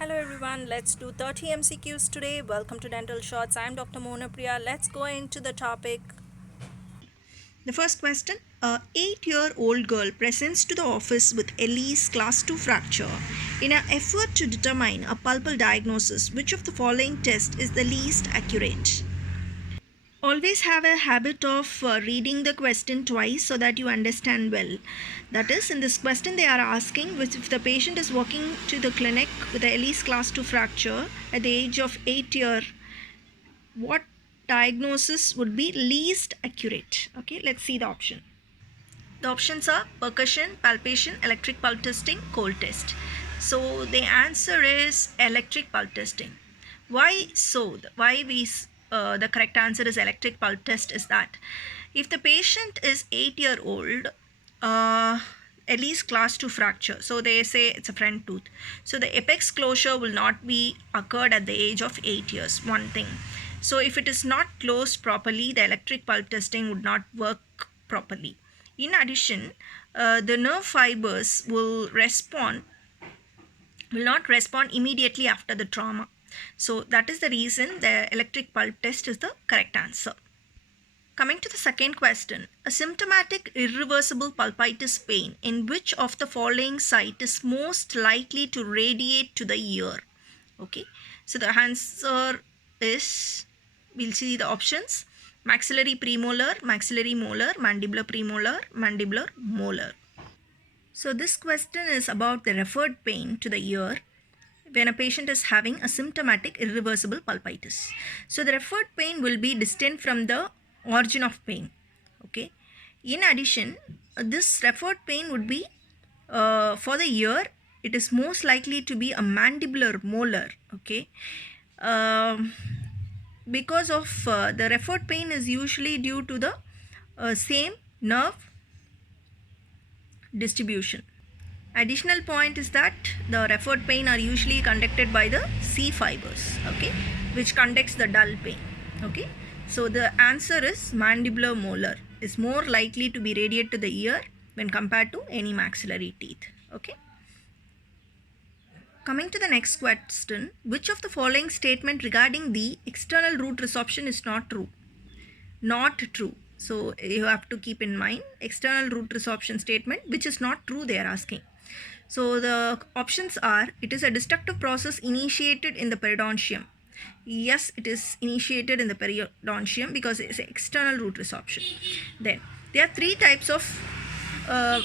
Hello everyone, let's do 30 MCQs today. Welcome to Dental Shots. I'm Dr. Mona Priya. Let's go into the topic. The first question, a 8-year-old girl presents to the office with Ellie's class 2 fracture. In an effort to determine a pulpal diagnosis, which of the following test is the least accurate? Always have a habit of reading the question twice so that you understand well. That is, in this question they are asking if the patient is walking to the clinic with a Ellie's class 2 fracture at the age of 8 years, what diagnosis would be least accurate? Okay, let's see the option. The options are percussion, palpation, electric pulse testing, cold test. So the answer is electric pulse testing. Why so? The correct answer is electric pulse test is that if the patient is 8-year-old, at least class 2 fracture, so they say it's a front tooth, so the apex closure will not be occurred at the age of 8 years, one thing. So if it is not closed properly, the electric pulse testing would not work properly. In addition, the nerve fibers will not respond immediately after the trauma. So that is the reason the electric pulse test is the correct answer. Coming to the second question, a symptomatic irreversible pulpitis pain in which of the following site is most likely to radiate to the ear? Okay, so the answer is, we'll see the options: maxillary premolar, maxillary molar, mandibular premolar, mandibular molar. So this question is about the referred pain to the ear when a patient is having a symptomatic irreversible pulpitis. So the referred pain will be distant from the origin of pain. Okay. In addition, this referred pain would be for the ear. It is most likely to be a mandibular molar. Okay. Because of the referred pain is usually due to the same nerve distribution. Additional point is that the referred pain are usually conducted by the C fibers, okay, which conducts the dull pain, okay. So the answer is mandibular molar is more likely to be radiate to the ear when compared to any maxillary teeth, okay. Coming to the next question, which of the following statement regarding the external root resorption is not true? Not true. So you have to keep in mind external root resorption statement which is not true they are asking. So the options are, it is a destructive process initiated in the periodontium. Yes, it is initiated in the periodontium because it is external root resorption. Then there are three types of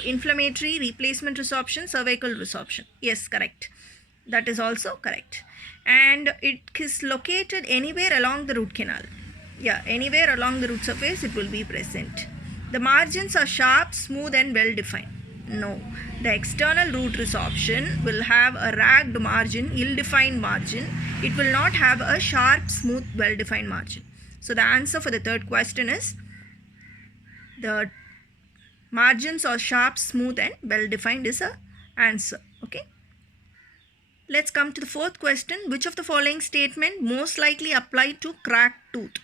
inflammatory replacement resorption, cervical resorption. Yes, correct. That is also correct. And it is located anywhere along the root canal. Yeah, anywhere along the root surface it will be present. The margins are sharp, smooth and well defined. No, the external root resorption will have a ragged margin, ill-defined margin. It will not have a sharp, smooth, well-defined margin. So the answer for the third question is the margins are sharp, smooth and well-defined is a answer. Okay. Let's come to the fourth question. Which of the following statement most likely apply to cracked tooth?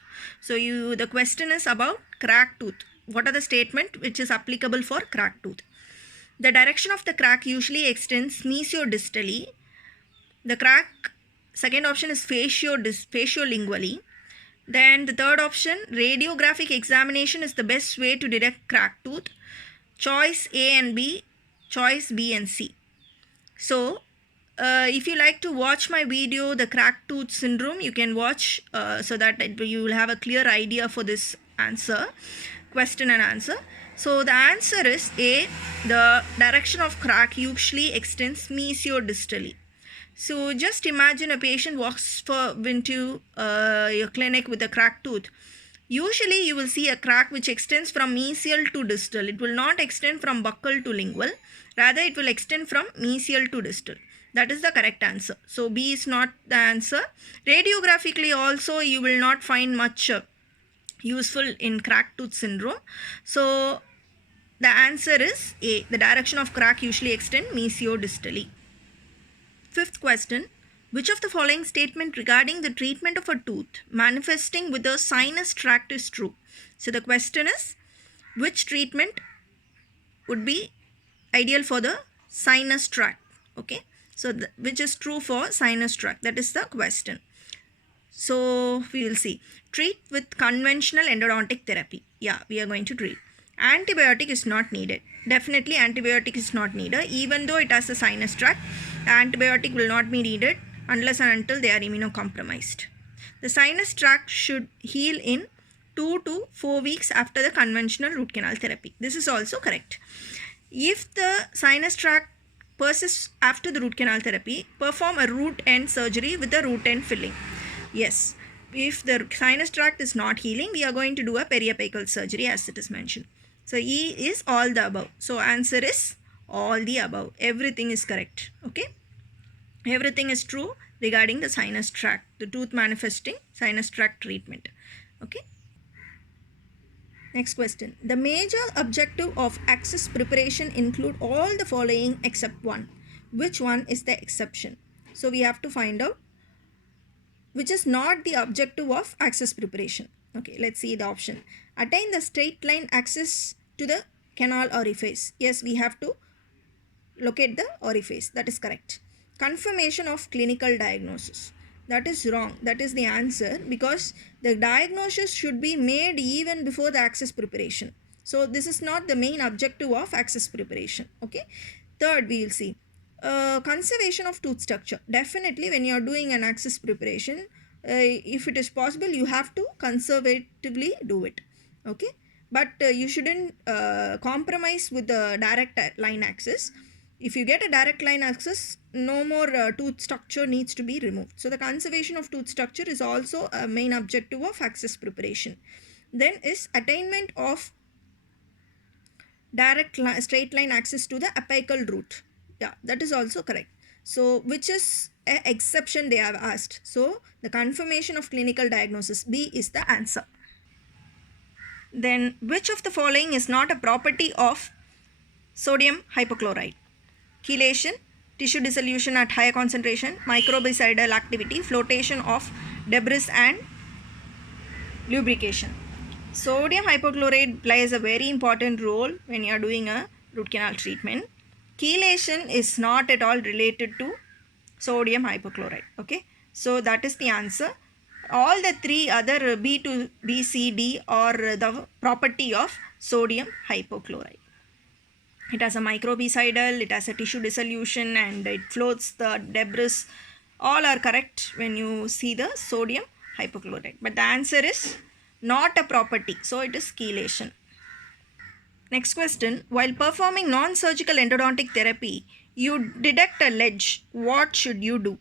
So the question is about cracked tooth. What are the statement which is applicable for cracked tooth? The direction of the crack usually extends mesiodistally. The crack, second option is faciolingually. Then the third option, radiographic examination is the best way to detect cracked tooth. Choice A and B, choice B and C. So if you like to watch my video, the cracked tooth syndrome, you can watch so that you will have a clear idea for this answer, question and answer. So the answer is A, the direction of crack usually extends mesiodistally. So just imagine a patient walks into your clinic with a cracked tooth. Usually you will see a crack which extends from mesial to distal. It will not extend from buccal to lingual. Rather it will extend from mesial to distal. That is the correct answer. So B is not the answer. Radiographically also you will not find much useful in cracked tooth syndrome. So the answer is A. The direction of crack usually extend mesiodistally. Fifth question. Which of the following statement regarding the treatment of a tooth manifesting with a sinus tract is true? So the question is, which treatment would be ideal for the sinus tract? Okay. So which is true for sinus tract? That is the question. So we will see. Treat with conventional endodontic therapy. Yeah, we are going to treat. Antibiotic is not needed. Definitely antibiotic is not needed. Even though it has a sinus tract, antibiotic will not be needed unless and until they are immunocompromised. The sinus tract should heal in 2 to 4 weeks after the conventional root canal therapy. This is also correct. If the sinus tract persists after the root canal therapy, perform a root end surgery with a root end filling. Yes, if the sinus tract is not healing, we are going to do a periapical surgery as it is mentioned. So E is all the above. So answer is all the above. Everything is correct. Okay. Everything is true regarding the sinus tract, the tooth manifesting sinus tract treatment. Okay. Next question. The major objective of access preparation include all the following except one. Which one is the exception? So we have to find out which is not the objective of access preparation. Okay, let's see the option. Attain the straight line access to the canal orifice. Yes, we have to locate the orifice. That is correct. Confirmation of clinical diagnosis. That is wrong. That is the answer because the diagnosis should be made even before the access preparation. So this is not the main objective of access preparation. Okay. Third, we will see. Conservation of tooth structure. Definitely when you are doing an access preparation, if it is possible, you have to conservatively do it. Okay. But you shouldn't compromise with the direct line access. If you get a direct line access, no more tooth structure needs to be removed. So the conservation of tooth structure is also a main objective of access preparation. Then is attainment of direct straight line access to the apical root. Yeah, that is also correct. So which is an exception they have asked. So the confirmation of clinical diagnosis, B is the answer. Then which of the following is not a property of sodium hypochlorite? Chelation, tissue dissolution at higher concentration, microbicidal activity, flotation of debris and lubrication. Sodium hypochlorite plays a very important role when you are doing a root canal treatment. Chelation is not at all related to sodium hypochlorite. Okay, so that is the answer. All the three other B to B, C, D are the property of sodium hypochlorite. It has a microbicidal, it has a tissue dissolution, and it floats the debris. All are correct when you see the sodium hypochlorite. But the answer is not a property. So it is chelation. Next question. While performing non-surgical endodontic therapy, you detect a ledge. What should you do?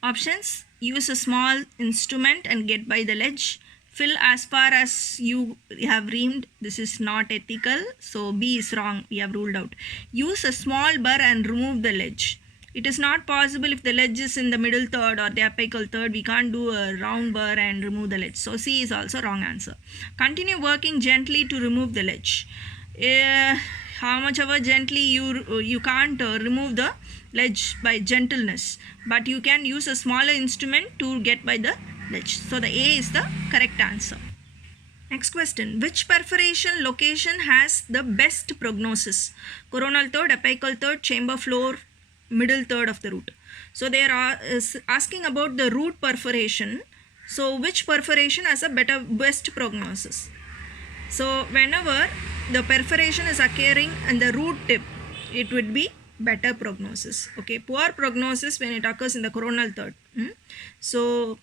Options. Use a small instrument and get by the ledge. Fill as far as you have reamed. This is not ethical. So B is wrong. We have ruled out. Use a small burr and remove the ledge. It is not possible if the ledge is in the middle third or the apical third. We can't do a round burr and remove the ledge. So C is also wrong answer. Continue working gently to remove the ledge. How much ever gently you can't remove the ledge by gentleness, but you can use a smaller instrument to get by the ledge. So the A is the correct answer. Next question. Which perforation location has the best prognosis? Coronal third, apical third, chamber floor, middle third of the root. So they are asking about the root perforation. So which perforation has a best prognosis? So whenever the perforation is occurring in the root tip, it would be better prognosis. Okay, poor prognosis when it occurs in the coronal third. So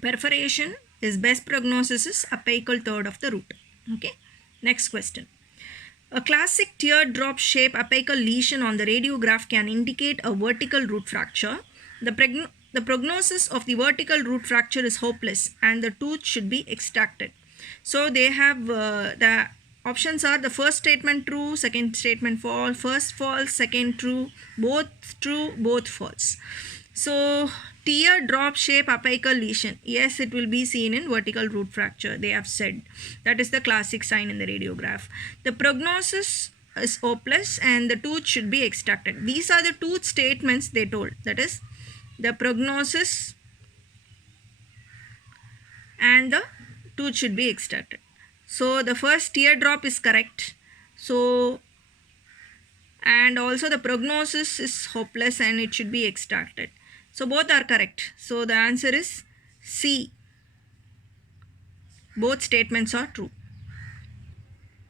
perforation is best prognosis is apical third of the root. Okay, next question. A classic teardrop shape apical lesion on the radiograph can indicate a vertical root fracture. The prognosis of the vertical root fracture is hopeless and the tooth should be extracted. So they have the options are the first statement true, second statement false, first false, second true, both false. So teardrop shape apical lesion, yes, it will be seen in vertical root fracture. They have said that is the classic sign in the radiograph. The prognosis is hopeless and the tooth should be extracted. These are the two statements they told. That is the prognosis and the tooth should be extracted. So the first teardrop is correct. So and also the prognosis is hopeless and it should be extracted. So both are correct. So the answer is C. Both statements are true.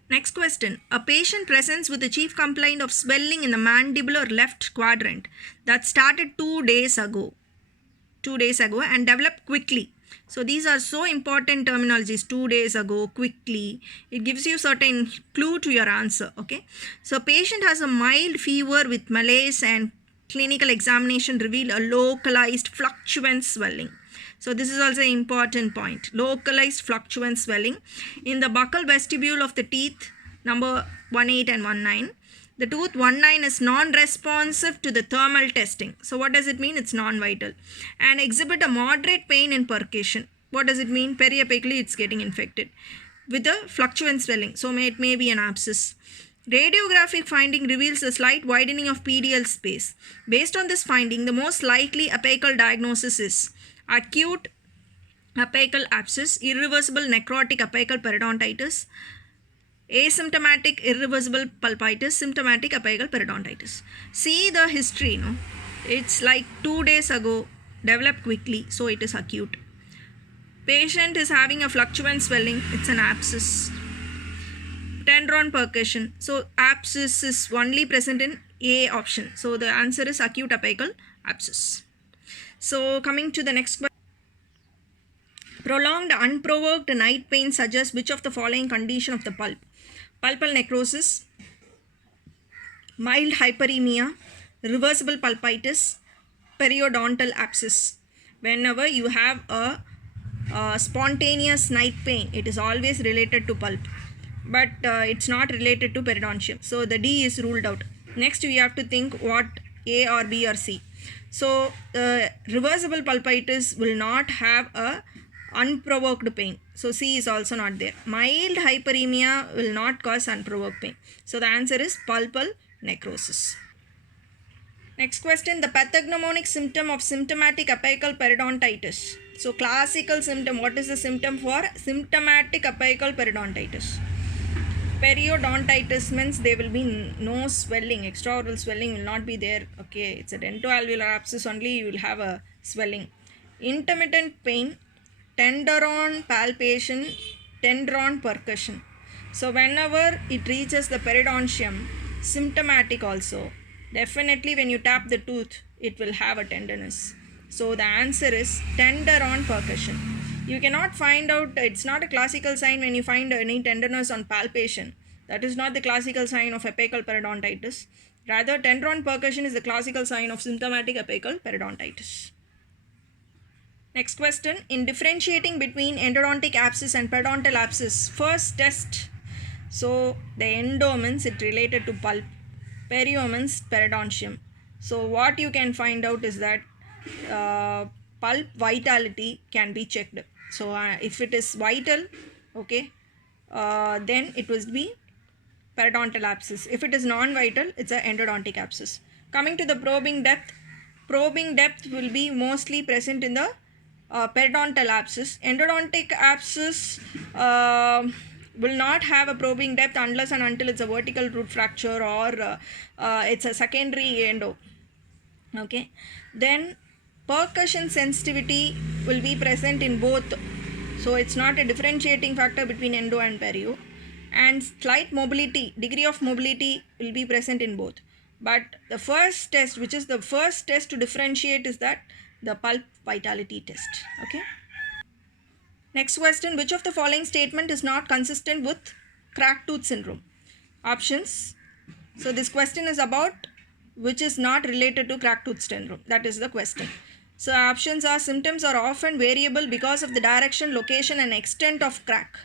Next question. A patient presents with a chief complaint of swelling in the mandibular left quadrant that started 2 days ago and developed quickly. So these are so important terminologies. 2 days ago, quickly. It gives you certain clue to your answer. Okay. So patient has a mild fever with malaise and clinical examination reveal a localized fluctuant swelling. So this is also an important point. Localized fluctuant swelling in the buccal vestibule of the teeth number 18 and 19. The tooth 19 is non-responsive to the thermal testing. So what does it mean? It's non-vital. And exhibit a moderate pain in percussion. What does it mean? Periapically it's getting infected with a fluctuant swelling. So it may be an abscess. Radiographic finding reveals a slight widening of PDL space. Based on this finding, the most likely apical diagnosis is acute apical abscess, irreversible necrotic apical periodontitis, asymptomatic irreversible pulpitis, symptomatic apical periodontitis. See the history, no? It's like 2 days ago, developed quickly, so it is acute. Patient is having a fluctuant swelling, it's an abscess. Tendron percussion, so abscess is only present in A option. So the answer is acute apical abscess. So coming to the next question. Prolonged unprovoked night pain suggests which of the following condition of the pulp? Pulpal necrosis, mild hyperemia, reversible pulpitis, periodontal abscess. Whenever you have a spontaneous night pain, it is always related to pulp, but it's not related to periodontium. So the D is ruled out. Next we have to think what A or B or C. So reversible pulpitis will not have a unprovoked pain. So C is also not there. Mild hyperemia will not cause unprovoked pain. So the answer is pulpal necrosis. Next question. The pathognomonic symptom of symptomatic apical periodontitis. So classical symptom. What is the symptom for symptomatic apical periodontitis? Periodontitis means there will be no swelling. Extraoral swelling will not be there. Okay, it's a dentoalveolar abscess only. You will have a swelling. Intermittent pain, tenderon palpation, tenderon percussion. So whenever it reaches the periodontium, symptomatic also. Definitely when you tap the tooth, it will have a tenderness. So the answer is tenderon percussion. You cannot find out, it's not a classical sign when you find any tenderness on palpation. That is not the classical sign of apical periodontitis. Rather, tenderon percussion is the classical sign of symptomatic apical periodontitis. Next question. In differentiating between endodontic abscess and periodontal abscess, first test. So the endo means it related to pulp, perio means periodontium. So what you can find out is that pulp vitality can be checked. So if it is vital, okay, then it will be periodontal abscess. If it is non-vital, it's an endodontic abscess. Coming to the probing depth will be mostly present in the periodontal abscess. Endodontic abscess will not have a probing depth unless and until it's a vertical root fracture or it's a secondary endo. Okay, then percussion sensitivity will be present in both, so it's not a differentiating factor between endo and perio. And slight mobility, degree of mobility will be present in both. But the first test, which is the first test to differentiate, is that the pulp vitality test. Okay. Next question. Which of the following statement is not consistent with cracked tooth syndrome? Options. So this question is about which is not related to cracked tooth syndrome. That is the question. So options are: symptoms are often variable because of the direction, location and extent of crack.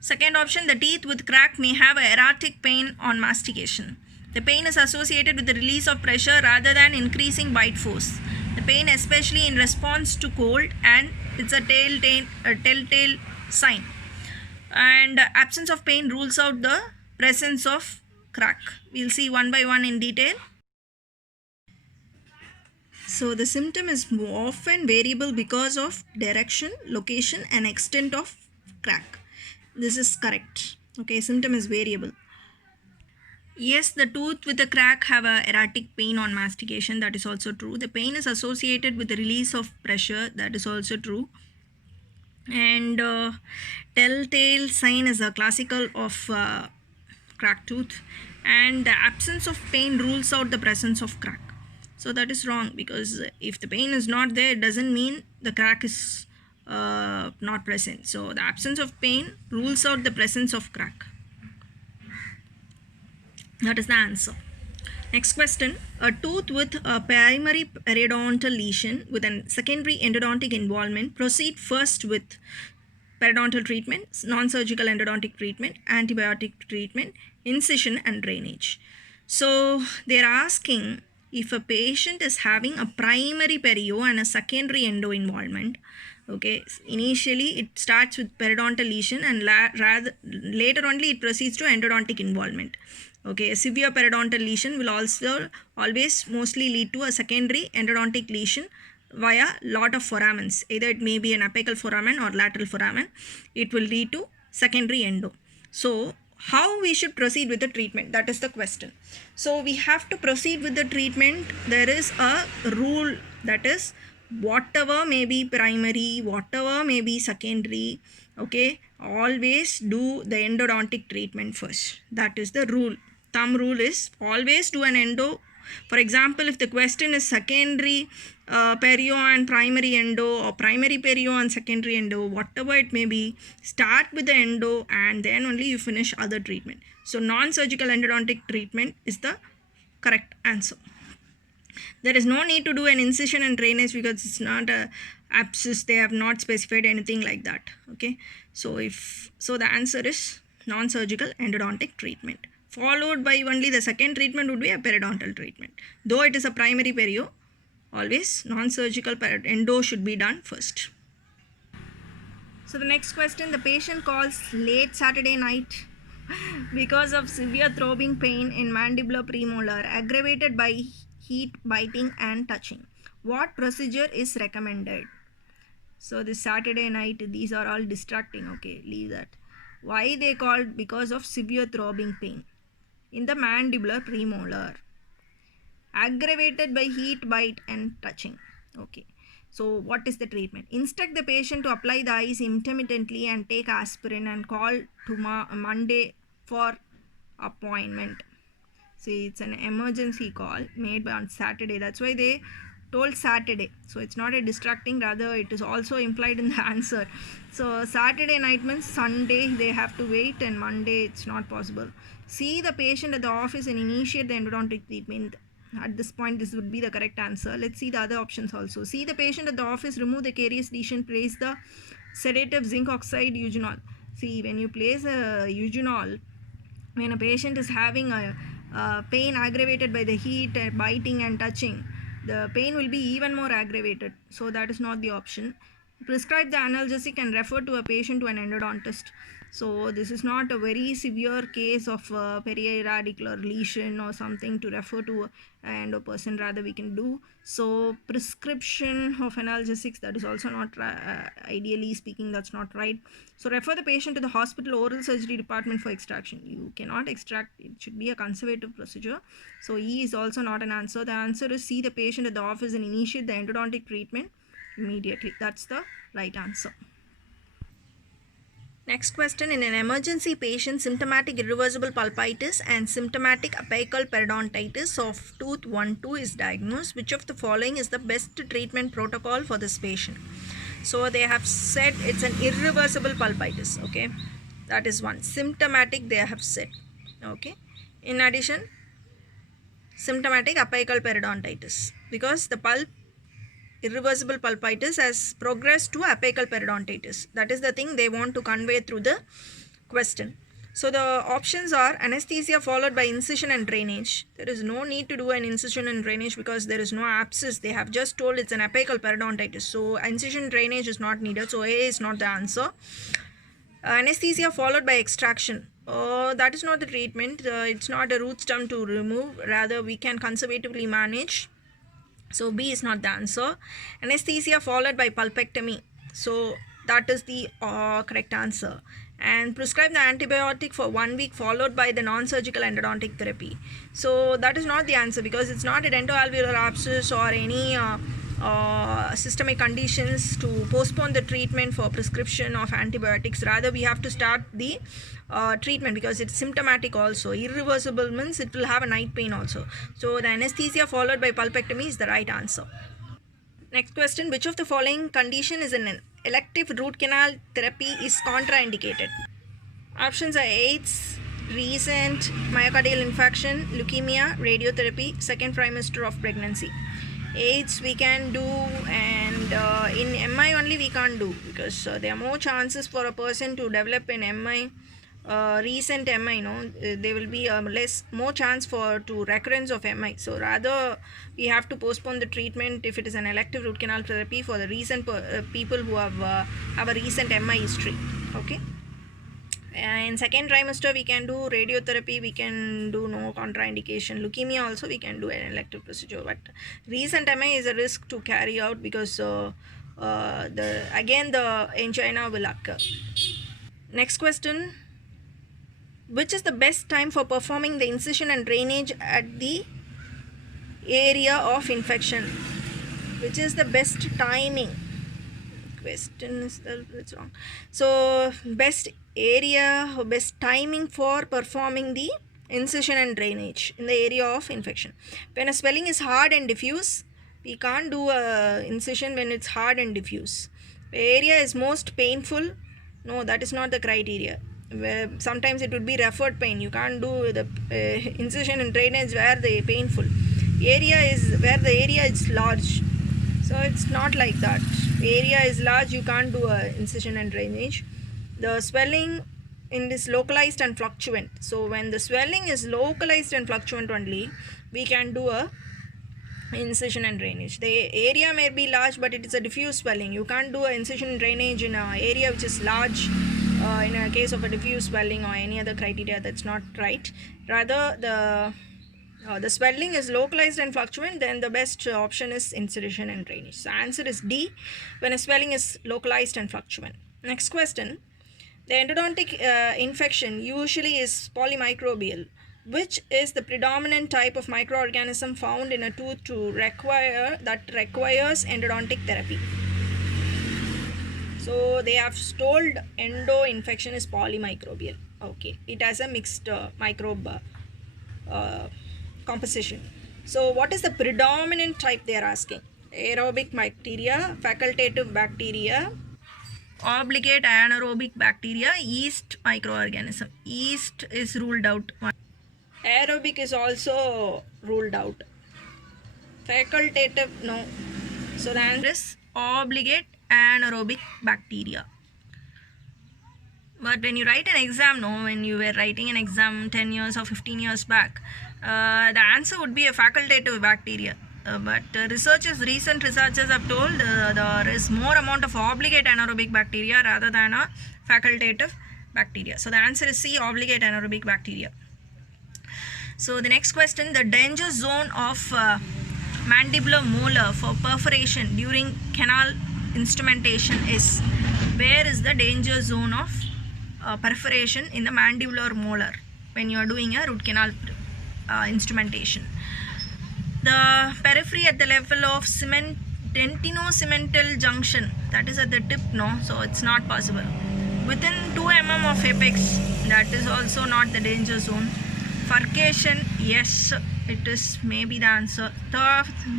Second option, the teeth with crack may have a erratic pain on mastication. The pain is associated with the release of pressure rather than increasing bite force. The pain especially in response to cold, and it's a telltale sign. And absence of pain rules out the presence of crack. We'll see one by one in detail. So the symptom is often variable because of direction, location and extent of crack. This is correct. Okay, symptom is variable. Yes, the tooth with the crack have a erratic pain on mastication. That is also true. The pain is associated with the release of pressure. That is also true. And telltale sign is a classical of cracked tooth. And the absence of pain rules out the presence of crack. So that is wrong, because if the pain is not there, it doesn't mean the crack is not present. So the absence of pain rules out the presence of crack. That is the answer. Next question. A tooth with a primary periodontal lesion with a secondary endodontic involvement proceed first with periodontal treatment, non-surgical endodontic treatment, antibiotic treatment, incision and drainage. So they are asking if a patient is having a primary perio and a secondary endo involvement. Okay, initially it starts with periodontal lesion and later only it proceeds to endodontic involvement. Okay, a severe periodontal lesion will also always mostly lead to a secondary endodontic lesion via lot of foramens. Either it may be an apical foramen or lateral foramen. It will lead to secondary endo. So how we should proceed with the treatment? That is the question. So we have to proceed with the treatment. There is a rule, that is whatever may be primary, whatever may be secondary, okay, always do the endodontic treatment first. That is the rule. Thumb rule is always do an endo. For example, if the question is secondary perio and primary endo, or primary perio and secondary endo, whatever it may be, start with the endo and then only you finish other treatment. So non-surgical endodontic treatment is the correct answer. There is no need to do an incision and drainage because it's not a abscess. They have not specified anything like that. Okay, so the answer is non-surgical endodontic treatment, followed by only the second treatment would be a periodontal treatment. Though it is a primary perio, always non-surgical endo should be done first. So the next question, the patient calls late Saturday night because of severe throbbing pain in mandibular premolar aggravated by heat, biting and touching. What procedure is recommended? So this Saturday night, these are all distracting. Okay, leave that. Why they called? Because of severe throbbing pain in the mandibular premolar aggravated by heat, bite and touching. Okay, so what is the treatment? Instruct the patient to apply the ice intermittently and take aspirin and call to Monday for appointment. See, it's an emergency call made on Saturday. That's why they told Saturday. So it's not a distracting, rather it is also implied in the answer. So Saturday night means Sunday they have to wait, and Monday it's not possible. See the patient at the office and initiate the endodontic treatment. At this point, this would be the correct answer. Let's see the other options also. See the patient at the office, remove the carious lesion, place the sedative zinc oxide eugenol. See, when you place a eugenol, when a patient is having a pain aggravated by the heat, biting and touching, the pain will be even more aggravated. So that is not the option. Prescribe the analgesic and refer to a patient to an endodontist. So this is not a very severe case of periradicular lesion or something to refer to an endo person, rather we can do. So prescription of analgesics, that is also not ideally speaking, that's not right. So refer the patient to the hospital oral surgery department for extraction. You cannot extract, it should be a conservative procedure. So E is also not an answer. The answer is see the patient at the office and initiate the endodontic treatment immediately. That's the right answer. Next question, in an emergency patient, symptomatic irreversible pulpitis and symptomatic apical periodontitis of tooth 1-2 is diagnosed. Which of the following is the best treatment protocol for this patient? So they have said it's an irreversible pulpitis. Okay, that is one. Symptomatic they have said. Okay, in addition, symptomatic apical periodontitis, because the irreversible pulpitis has progressed to apical periodontitis. That is the thing they want to convey through the question. So the options are anesthesia followed by incision and drainage. There is no need to do an incision and drainage because there is no abscess. They have just told it's an apical periodontitis. So incision drainage is not needed. So A is not the answer. Anesthesia followed by extraction. That is not the treatment. It's not a root stem to remove. Rather, we can conservatively manage. So B is not the answer. Anesthesia followed by pulpectomy. So that is the correct answer. and prescribe the antibiotic for 1 week followed by the non-surgical endodontic therapy. So that is not the answer, because it's not a dentoalveolar abscess or any systemic conditions to postpone the treatment for prescription of antibiotics. Rather, we have to start the treatment because it's symptomatic also. Irreversible means it will have a night pain also. So the anesthesia followed by pulpectomy is the right answer. Next question, which of the following condition is an elective root canal therapy is contraindicated? Options are AIDS, recent myocardial infarction, leukemia, radiotherapy, second trimester of pregnancy. AIDS we can do, and in MI only we can't do, because there are more chances for a person to develop an MI, recent MI, there will be more chance for to recurrence of MI. So rather we have to postpone the treatment if it is an elective root canal therapy for the recent people who have a recent MI history. Okay. In second trimester we can do radiotherapy, we can do no contraindication. Leukemia also we can do an elective procedure, but recent MI is a risk to carry out, because the angina will occur. Next question, which is the best time for performing the incision and drainage at the area of infection? Which is the best timing? Question is it's wrong. So best timing for performing the incision and drainage in the area of infection. When a swelling is hard and diffuse, we can't do a incision when it's hard and diffuse. The area is most painful, no, that is not the criteria. Where sometimes it would be referred pain, you can't do the incision and drainage where the painful area is, where the area is large. So it's not like that. The area is large, you can't do a incision and drainage. The swelling in this localized and fluctuant. So when the swelling is localized and fluctuant only, we can do a incision and drainage. The area may be large, but it is a diffuse swelling. You can't do an incision and drainage in an area which is large. In a case of a diffuse swelling or any other criteria, that's not right. Rather, the swelling is localized and fluctuant, then the best option is incision and drainage. So answer is D, when a swelling is localized and fluctuant. Next question, the endodontic infection usually is polymicrobial. Which is the predominant type of microorganism found in a tooth that requires endodontic therapy? So they have told endo infection is polymicrobial. Okay, it has a mixed microbe composition. So what is the predominant type they are asking? Aerobic bacteria, facultative bacteria, obligate anaerobic bacteria, yeast microorganism. Yeast is ruled out. Aerobic is also ruled out. Facultative, no. So the answer is obligate anaerobic bacteria. But when you write an exam, when you were writing an exam 10 years or 15 years back, the answer would be a facultative bacteria. But recent researchers have told there is more amount of obligate anaerobic bacteria rather than a facultative bacteria. So the answer is C, obligate anaerobic bacteria. So the next question, the danger zone of mandibular molar for perforation during canal instrumentation is? Where is the danger zone of perforation in the mandibular molar when you are doing a root canal instrumentation? The periphery at the level of dentino-cemental junction, that is at the tip, so it's not possible. Within 2 mm of apex, that is also not the danger zone. Furcation, yes, it is maybe the answer.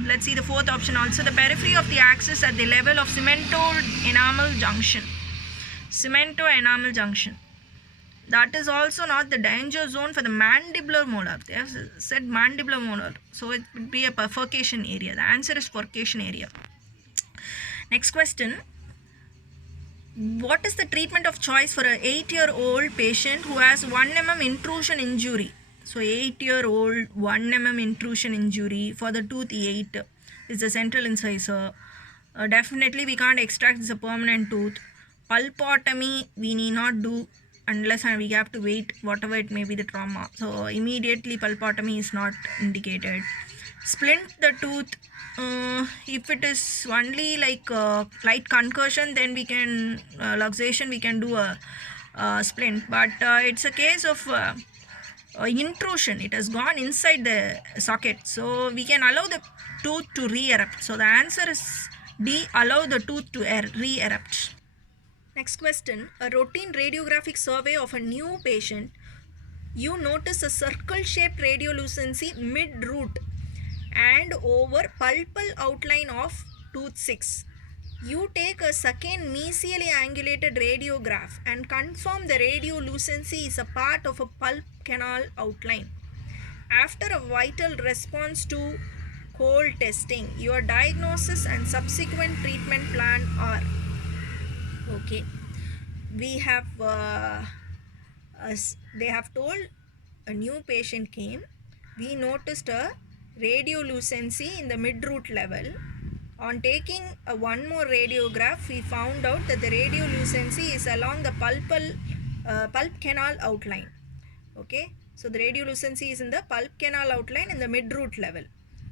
Let's see the fourth option also. The periphery of the axis at the level of cemento-enamel junction. Cemento-enamel junction. That is also not the danger zone for the mandibular molar. They have said mandibular molar. So it would be a bifurcation area. The answer is bifurcation area. Next question. What is the treatment of choice for an 8-year-old patient who has 1 mm intrusion injury? So 8-year-old 1 mm intrusion injury for the tooth 8 is the central incisor. Definitely we can't extract this a permanent tooth. Pulpotomy we need not do unless we have to wait whatever it may be the trauma. So immediately pulpotomy is not indicated. Splint the tooth, if it is only like light concussion, then we can luxation we can do a splint, but it's a case of intrusion. It has gone inside the socket, so we can allow the tooth to re-erupt. So the answer is D, allow the tooth to re-erupt. Next question, a routine radiographic survey of a new patient. You notice a circle-shaped radiolucency mid-root and over pulpal outline of tooth 6. You take a second mesially angulated radiograph and confirm the radiolucency is a part of a pulp canal outline. After a vital response to cold testing, your diagnosis and subsequent treatment plan are okay. We have they have told a new patient came. We noticed a radiolucency in the mid-root level. On taking one more radiograph, we found out that the radiolucency is along the pulp canal outline. Okay, so the radiolucency is in the pulp canal outline in the mid-root level.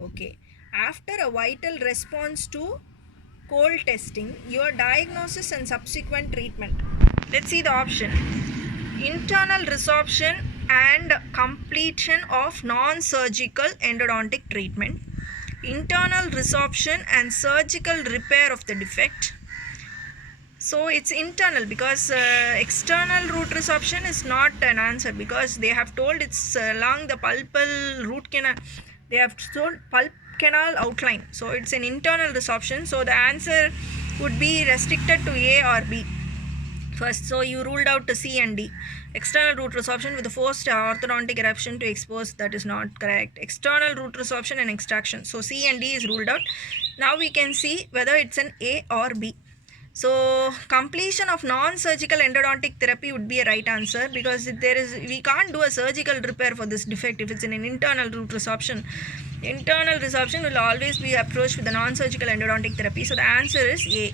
Okay, after a vital response to cold testing, your diagnosis and subsequent treatment. Let's see the option. Internal resorption and completion of non-surgical endodontic treatment. Internal resorption and surgical repair of the defect. So it's internal because external root resorption is not an answer because they have told it's along the pulpal root canal. They have told pulp canal outline. So it's an internal resorption. So the answer would be restricted to A or B. First, so you ruled out to C and D. External root resorption with a forced orthodontic eruption to expose, that is not correct. External root resorption and extraction. So C and D is ruled out. Now we can see whether it's an A or B. So completion of non-surgical endodontic therapy would be a right answer because we can't do a surgical repair for this defect if it's in an internal root resorption. Internal resorption will always be approached with a non-surgical endodontic therapy. So the answer is A.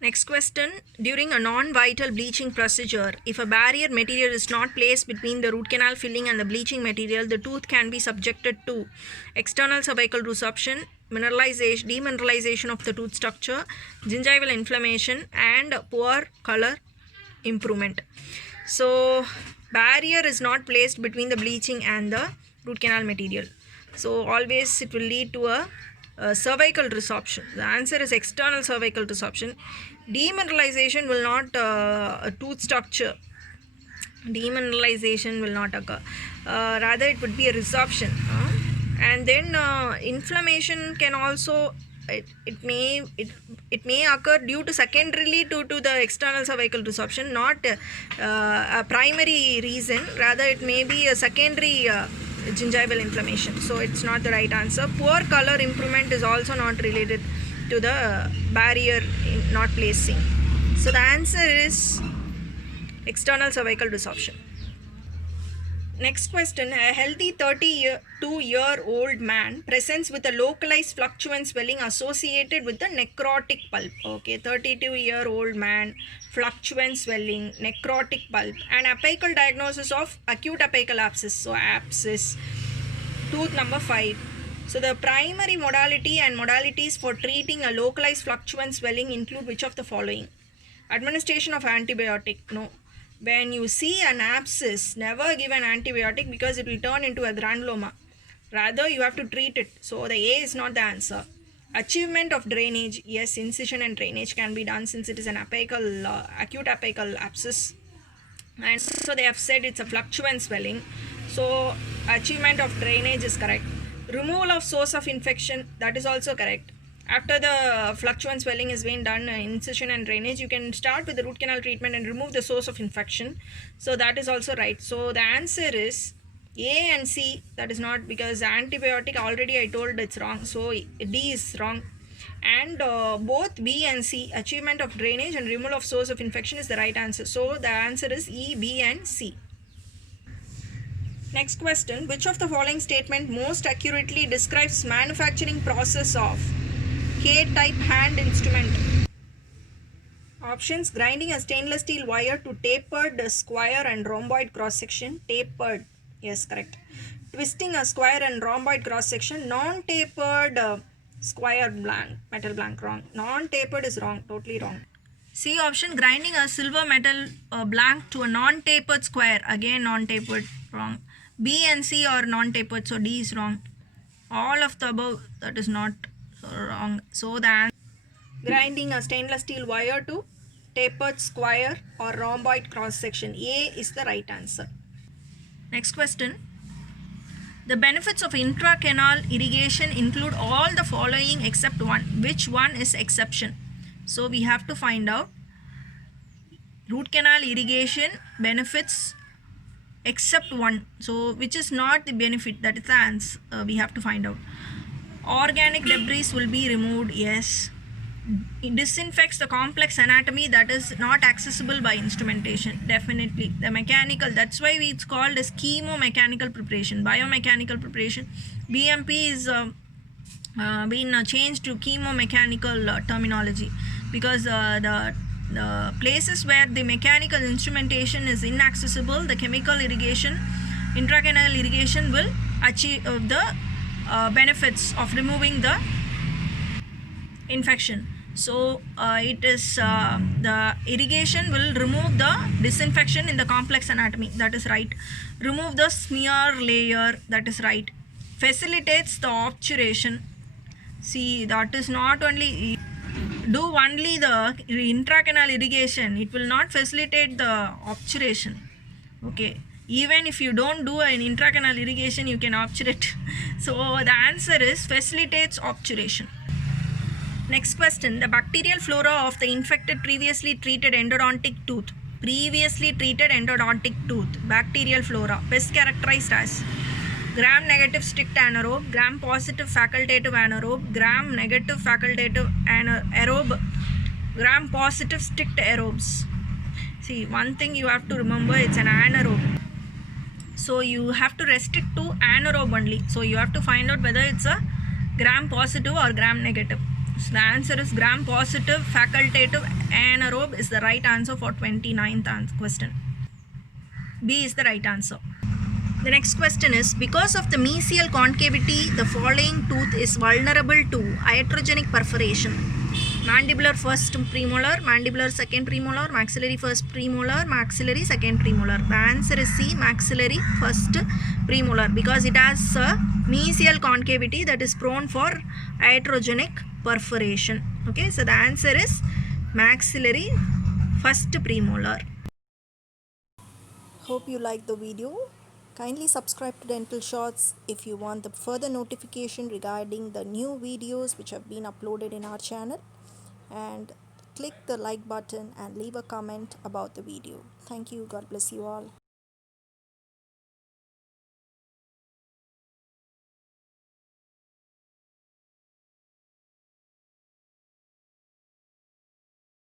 Next question, during a non-vital bleaching procedure, if a barrier material is not placed between the root canal filling and the bleaching material, the tooth can be subjected to external cervical resorption, mineralization, demineralization of the tooth structure, gingival inflammation, and poor color improvement. So barrier is not placed between the bleaching and the root canal material. So always it will lead to a cervical resorption. The answer is external cervical resorption. Demineralization will not tooth structure. Demineralization will not occur. Rather, it would be a resorption. And then inflammation can also it may occur due to secondarily due to the external cervical resorption, not a primary reason. Rather, it may be a secondary gingival inflammation. So it's not the right answer. Poor color improvement is also not related to the barrier not placing. So the answer is external cervical resorption. Next question, a healthy 32-year-old man presents with a localized fluctuant swelling associated with the necrotic pulp. Okay, 32-year-old man, fluctuant swelling, necrotic pulp, and apical diagnosis of acute apical abscess. So abscess, tooth number 5. So the primary modality and modalities for treating a localized fluctuant swelling include which of the following? Administration of antibiotic, no. When you see an abscess, never give an antibiotic because it will turn into a granuloma. Rather, you have to treat it. So the A is not the answer. Achievement of drainage, yes, incision and drainage can be done since it is an apical, acute apical abscess. And so they have said it's a fluctuant swelling. So achievement of drainage is correct. Removal of source of infection, that is also correct. After the fluctuant swelling is being done, incision and drainage, you can start with the root canal treatment and remove the source of infection. So that is also right. So the answer is A and C. That is not, because antibiotic already I told it's wrong. So D is wrong. And both B and C, achievement of drainage and removal of source of infection, is the right answer. So the answer is E, B and C. Next question, which of the following statement most accurately describes manufacturing process of K-type hand instrument? Options, grinding a stainless steel wire to tapered square and rhomboid cross section. Tapered, yes, correct. Twisting a square and rhomboid cross section. Non-tapered square blank, metal blank, wrong. Non-tapered is wrong, totally wrong. C option, grinding a silver metal blank to a non-tapered square. Again non-tapered, wrong. B and C are non-tapered, so D is wrong. All of the above, that is not wrong. So the answer, grinding a stainless steel wire to tapered square or rhomboid cross section. A is the right answer. Next question. The benefits of intracanal irrigation include all the following except one. Which one is exception? So we have to find out root canal irrigation benefits except one. So which is not the benefit, that is the answer. We have to find out. Organic debris will be removed, yes. It disinfects the complex anatomy that is not accessible by instrumentation, definitely. The mechanical, that's why it's called as chemomechanical preparation. Biomechanical preparation, BMP is been changed to chemomechanical terminology, because the places where the mechanical instrumentation is inaccessible, the chemical irrigation, intracanal irrigation will achieve the benefits of removing the infection. So it is the irrigation will remove the disinfection in the complex anatomy, that is right. Remove the smear layer, that is right. Facilitates the obturation. See, that is not only do only the intracanal irrigation, it will not facilitate the obturation. Okay, even if you don't do an intracanal irrigation, you can obturate. So the answer is facilitates obturation. Next question. The bacterial flora of the infected previously treated endodontic tooth. Previously treated endodontic tooth. Bacterial flora. Best characterized as gram-negative sticked anaerobe, gram-positive facultative anaerobe, gram-negative facultative aerobe, gram-positive sticked aerobes. See, one thing you have to remember, it's an anaerobe. So you have to restrict to anaerobe only. So you have to find out whether it's a gram-positive or gram-negative. So the answer is gram-positive facultative anaerobe is the right answer for 29th question. B is the right answer. The next question is, because of the mesial concavity, the following tooth is vulnerable to iatrogenic perforation. Mandibular first premolar, mandibular second premolar, maxillary first premolar, maxillary second premolar. The answer is C, maxillary first premolar, because it has a mesial concavity that is prone for iatrogenic perforation. Okay, so the answer is maxillary first premolar. Hope you liked the video. Kindly subscribe to Dental Shots if you want the further notification regarding the new videos which have been uploaded in our channel, and click the like button and leave a comment about the video. Thank you. God bless you all.